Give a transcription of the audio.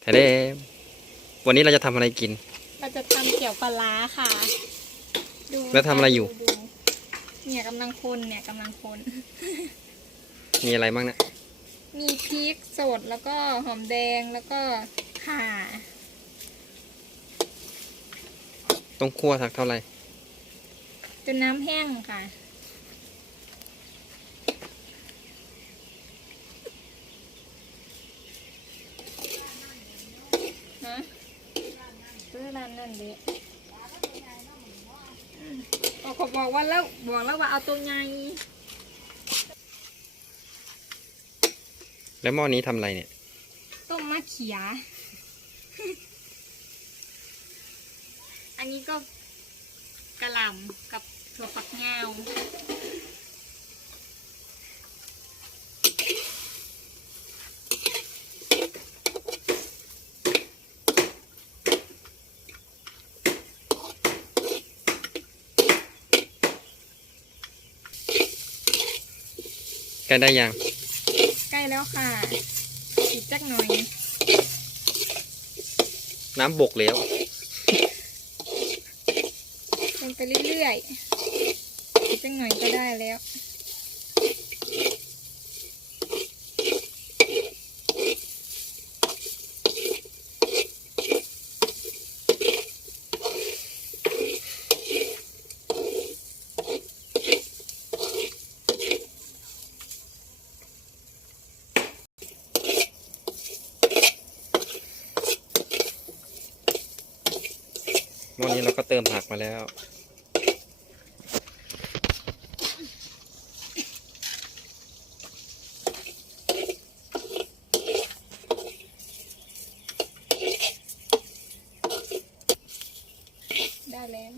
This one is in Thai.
แท้เด้วันนี้เราจะทำอะไรกิน เราจะทำเกี่ยวปลาร้าค่ะ ดูแล้วทำอะไรอยู่ดูเนี่ยกำลังคนเนี่ยกำลังคน มีอะไรบ้างนะมีพริกสดแล้วก็หอมแดงแล้วก็ข่าต้องคั่วสักเท่าไหร่จนน้ำแห้งค่ะ ซื้อร้านนั่นดิอืมโอ้เขาบอกว่าแล้วบอกแล้วว่าเอาตัวไงแล้วหม้อนี้ทำอะไรเนี่ย ต้มมะเขีย อันนี้ก็กระหล่ำกับถั่วฝักยาว กล้ได้ยัง ใกล้แล้วค่ะอีกจักหน่อย น้ำบกแล้วลงไปเรื่อยๆอีกจักหน่อยก็ได้แล้ว วันนี้เราก็เติมผักมาแล้ว ได้แล้ว